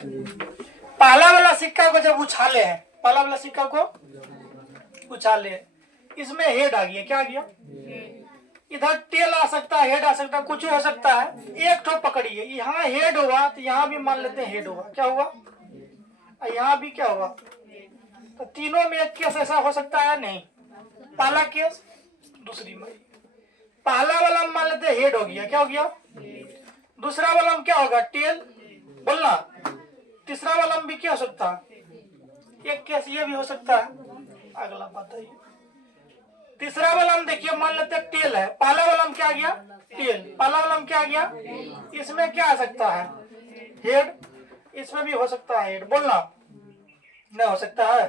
पहला वाला सिक्का को जब उछाले हैं, पहला वाला सिक्का को उछाले, इसमें हेड आ गया, क्या आ गया? इधर टेल आ सकता है, हेड आ सकता है, कुछ हो सकता है। एक ठो पकड़िए, यहाँ हेड हुआ तो यहाँ भी मान लेते हैं हेड हुआ, क्या हुआ? यहाँ भी क्या हुआ? तो तीनों में एक केस ऐसा हो सकता है नहीं। पहला केस, दूसरी में पहला वाला मान लेते हैं हेड हो गया, क्या हो गया? दूसरा वाला में क्या होगा? टेल, बोलना। तीसरा वाला में भी क्या हो सकता है? एक केस ये भी हो सकता है। अगला बताइए, तीसरा वाला में देखिए, मान लेते हैं टेल है, पहला वाला में क्या आ गया? टेल, पहला वाला में क्या आ गया? इसमें क्या आ सकता है? हेड, इसमें भी हो सकता है हेड, बोलना। नहीं हो सकता है,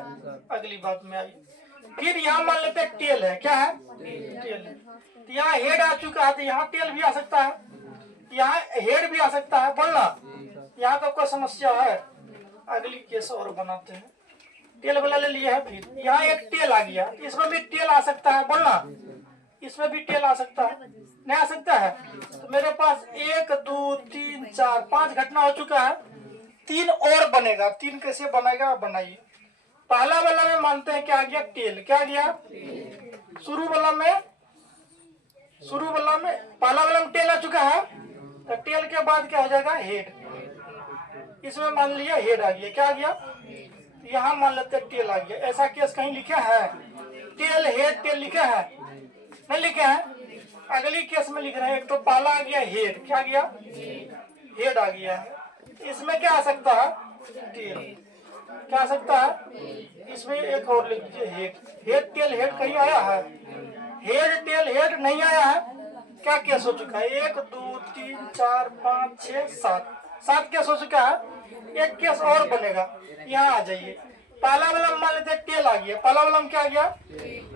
अगली बात में आई। फिर यहाँ मान लेते हैं टेल है, क्या है? टेल है, तो यहाँ हेड आ चुका है, तो यहाँ टेल भी आ सकता है, यहाँ हेड भी आ सकता है, बोलना। यहाँ तो कोई समस्या है? अगली केस और बनाते हैं। टेल वाला ले लिया है, फिर यहाँ एक टेल आ गया, इसमें भी टेल आ सकता है, बोलना। इसमें भी टेल आ सकता है, नहीं आ सकता है? तो मेरे पास 1 2 3 4 5 घटना हो चुका है, 3 और बनेगा। 3 कैसे बनेगा बनाइए। पहला वाला में मानते हैं क्या आ गया? टेल, क्या आ गया? शुरू वाला में पहला वाला में टेल आ चुका है, तो टेल के बाद क्या हो जाएगा? हेड। इसमें मान लिया हेड आ गया, क्या आ गया? यहाँ मान लेते हैं टेल आ गया। ऐसा केस कहीं लिखे है? टेल हेड टेल लिखे हैं? नहीं लिखे हैं। अगली केस में लिख रहे हैं, एक तो पहला आ गया हेड, क्या आ गया? हेड आ गया है। इसमें क्या आ सकता है? टेल, क्या आ सकता है? इसमें एक और लिख दीजिए, हेड। हेड टेल हेड कहीं आया है? हेड टेल हेड नहीं आया है। क्या केस हो चुका है? 1 2 3 4 5 6 7 केस हो चुका है। एक केस और बनेगा, यहाँ आ जाइए। पहला वाला मान लेते हैं टेल आ गया, पहला वाला में क्या आ गया?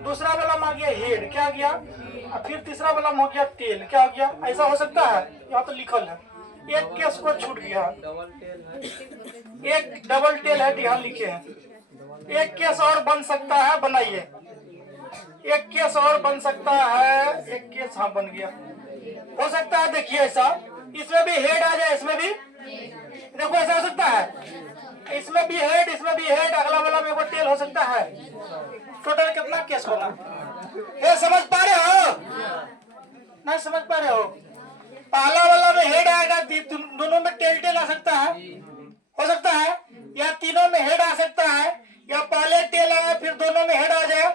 दूसरा वाला में आ गया हेड, क्या आ गया? और फिर तीसरा वाला में हो गया टेल, क्या हो गया? ऐसा हो सकता है? यहाँ तो लिखल है, एक केस को छूट गया। एक डबल टेल हेड यहाँ लिखे हैं। एक केस और बन सकता है, बनाइए। एक केस और बन सकता है, एक केस हाँ बन गया, हो सकता है। देखिए ऐसा, इसमें भी हेड आ जाए, इसमें भी देखो ऐसा हो सकता है। इसमें भी हेड, इसमें भी हेड, अगला वाला में वो टेल हो सकता है। टोटल कितना केस बना? ये समझ पा रहे हो? नहीं समझ पा रहे हो? पहला वाला में हेड आएगा, दोनों में टेल टेल आ सकता है, हो सकता है। या तीनों में हेड आ सकता है, या पहले टेल आए फिर दोनों में हेड आ जाए,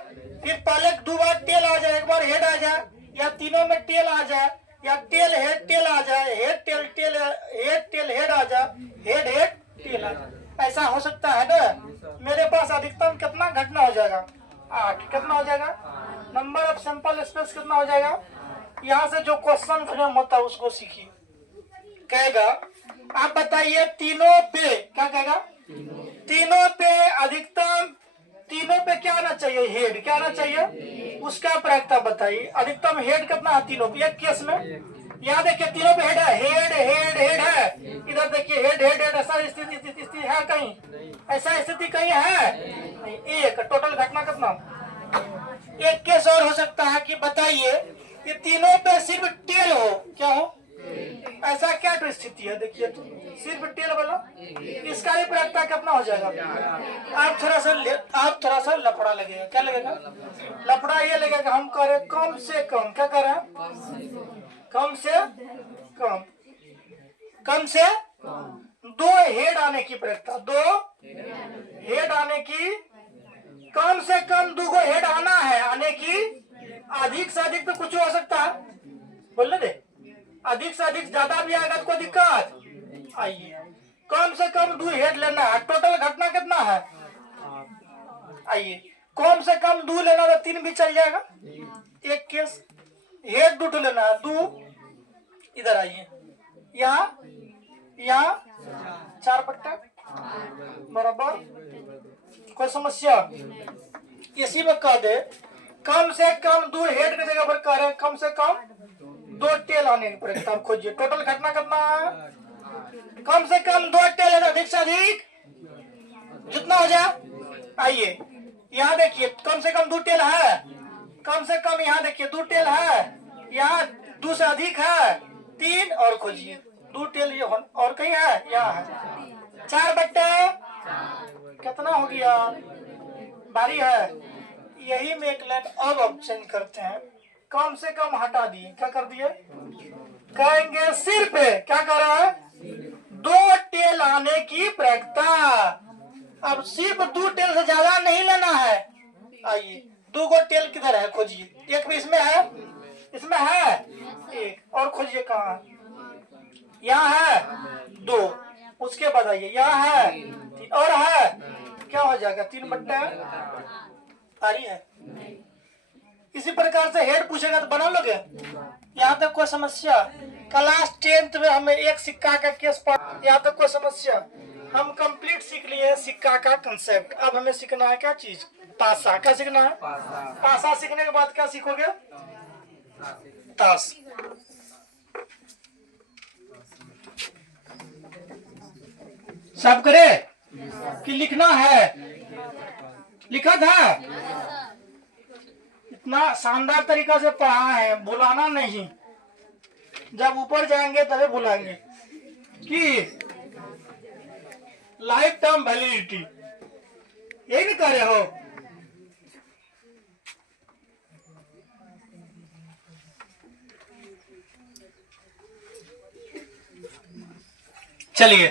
फिर पहले 2 बार टेल आ जाए, 1 बार हेड आ जाए, या तीनों में टेल आ जाए, या टेल हेड टेल आ जाए, head tail tail head tail head आ जाए, हेड हेड टेल आ जाए। ऐसा हो सकता है ना? मेरे पास अधिकतम कितना घटना हो जाएगा? 8। कितना हो जाएगा? नंबर ऑफ सैंपल स्पेस कितना हो जाएगा? यहाँ से जो क्वेश्चन फ्रेम होता है उसको सीखिए। कहेगा, आप बताइए तीनों पे, क्या कहेगा? तीनों पे अधिकतम, तीनों पे क्या आना चाहिए? हेड, क्या आना चाहिए? उसका प्रायिकता बताइए। अधिकतम हेड कितना है तीनों पे? एक केस में यहाँ देखिए तीनों पे हेड है, हेड हेड हेड है। इधर देखिए हेड हेड हेड, ऐसा स्थिति है कहीं? ऐसा स्थिति कहीं है नहीं। एक टोटल घटना कितना? एक केस और हो सकता है कि बताइए कि तीनों पे सिर्फ टेल हो, क्या हो? ऐसा क्या तो स्थिति है? देखिए तो सिर्फ टेल वाला, इसका भी प्रायिकता कितना हो जाएगा? आप थोड़ा सा लफड़ा लगेगा। क्या लगेगा? लफड़ा ये लगेगा, हम कह रहे कम से कम, क्या कह रहे हैं? कम से कम, कम से 2 हेड आने की प्रायिकता, 2 हेड आने की, कम से कम 2 हेड आना है, आने की। अधिक से अधिक तो कुछ हो सकता है, बोलने दे। अधिक से अधिक ज्यादा भी आएगा तो कोई दिक्कत? आइए, कम से कम 2 हेड लेना है। टोटल घटना कितना है? आइए, कम से कम 2 लेना तो 3 भी चल जाएगा। एक केस हेड 2 लेना है, 2 इधर आइए, यहाँ 4 पट्टा बराबर। कोई समस्या? इसी में कह दे कम से कम 2 हेड की जगह पर कह रहे हैं कम से कम 2 टेल आने की प्रायिकता खोजिए। टोटल घटना कितना है? कम से कम 2 टेल है, अधिक से अधिक जितना हो जाए। आइए यहाँ देखिए, कम से कम 2 टेल है, कम से कम यहाँ देखिए 2 टेल है, यहाँ 2 से अधिक है, 3 और खोजिए। 2 टेल ये और कहीं है? यहाँ है। 4 कितना हो गया, बारी है। यही में एक लाइन अब चेंज करते हैं, कम से कम हटा दिए, क्या कर दिए, कहेंगे सिर पे क्या कर रहा है, 2 टेल आने की प्रयोक्ता। अब सिर्फ 2 टेल से ज्यादा नहीं लेना है। आइए 2 गो टेल किधर है, खोजिए। एक भी इसमें है, इसमें है एक और, खोजिए कहाँ है, यहाँ है 2, उसके बाद आइए यहाँ है 3 और है, क्या हो जाएगा 3/8 आ रही है। इसी प्रकार से हेड पूछेगा तो बना लोगे। यहाँ तक कोई समस्या, क्लास 10th में हमें एक सिक्का का केस पढ़ा, यहाँ तक कोई समस्या। हम कंप्लीट सीख लिए सिक्का का कंसेप्ट। अब हमें सीखना है क्या चीज, पासा। क्या सीखना है, पासा। सीखने के बाद क्या सीखोगे, ताश। सब करे कि लिखना है, लिखा था, इतना शानदार तरीका से पढ़ा है, भुलाना नहीं। जब ऊपर जाएंगे तभी भुलाएंगे कि लाइफ टाइम वैलिडिटी, यही नहीं कर रहे हो। चलिए